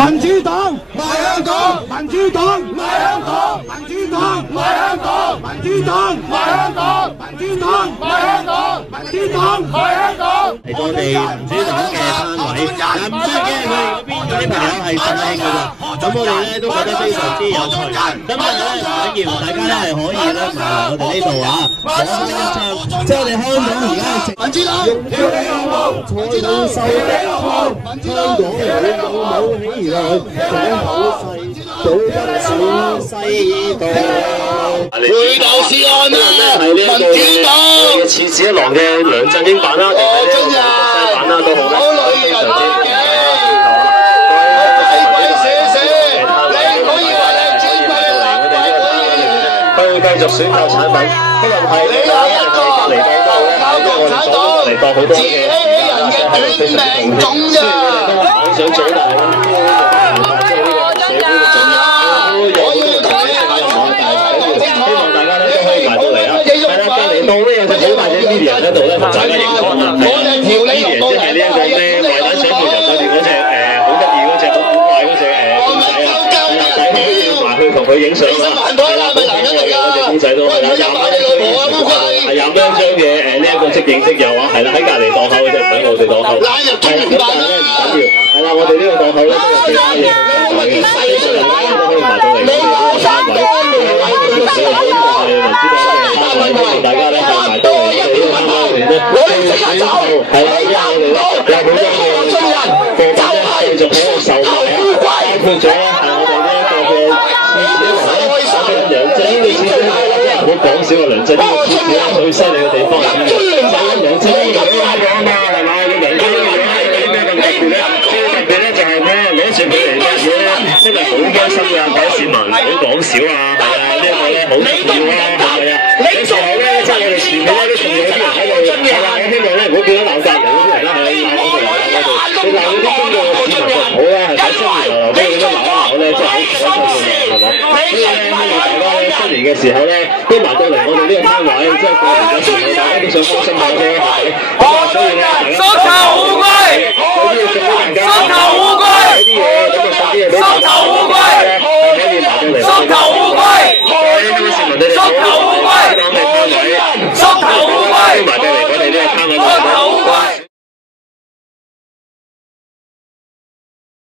民主黨唔係香港，民主黨唔係香港，民主黨唔係香港，民主黨唔係香港，民主黨唔係香港，民主黨唔係香港。嚟到我哋民主黨嘅攤位，唔需要驚佢哋嗰邊嗰啲朋友係振興㗎喎。咁我哋咧都覺得非常之有趣。咁但係咧唔緊要，大家咧係可以咧埋嚟我哋呢度啊，攞翻一張，即係我哋香港而家係直民主黨，屌你老母！民主黨，收屌你老母！民主黨，香港人老母起而來，講好勢，早不少西道。回頭是岸啊！民主黨似是一郎嘅梁振英版啦，定係呢個西版啦都好啦，都非常之繼續選購產品，可能係你有一個嚟到都咧，我哋做嚟當好多嘅時間啦，係非常之奉獻。雖然我哋都好想做，但係咧，即係呢個社會嘅進步，都有好多嘅大家希望大家咧都可以埋到嚟啊！係啦，隔離檔咧有隻好大隻 Minion 喺度咧，同大家影相啊！係啦 ，Minion 即係呢一個咧壞蛋水培人佢哋嗰隻好得意嗰隻好古怪嗰隻公仔啊！係啦，大家都要埋去同佢影相啊！公仔都係啦，廿蚊一張係廿蚊一張嘅呢一個即影即有啊，係啦，喺隔離檔口嘅啫，唔喺我哋檔口。係啦，咁但係咧唔緊要，係啦，我哋呢個檔口咧都有其他嘢賣嘅，所以大家都可以埋到嚟我哋呢個攤位。係民主黨嘅攤位，歡迎大家咧係埋到嚟我哋呢個攤位裏面咧，係啦，因為我哋咧有好多嘅貨品咧繼續喺度售賣啊，包括咗咧係我哋呢一個嘅梁振英嘅次子咧，真係唔好講少啊！梁振英嘅次子咧，最犀利嘅地方係邊度？就係梁振英嘅樣啊嘛，係嘛？你梁振英嘅樣有啲咩咁特別咧？最特別咧就係咧攞住佢嚟嘅嘢咧，真係好開心㗎！各位市民唔好講少啊！係啊，呢一個咧好重要啊！係啊，有時候咧即係我哋前面咧都仲有啲人喺度，係啦，我希望咧唔好見到鬧隔離嗰啲人啦，係啊，鬧我哋，你鬧嗰啲中國嘅市民就唔好啦，係咪？新年流流俾佢都鬧一鬧咧，真係好開心嘅，係嘛？所以咧，希望大家咧新年嘅時候咧，都埋到嚟我哋呢個攤位，即係過年嘅時候，大家都想開心下啫，係咪？咁啊，所以咧，收頭烏龜，有啲嘢送俾大家，收頭烏龜，有啲嘢咁啊，送啲嘢俾大家。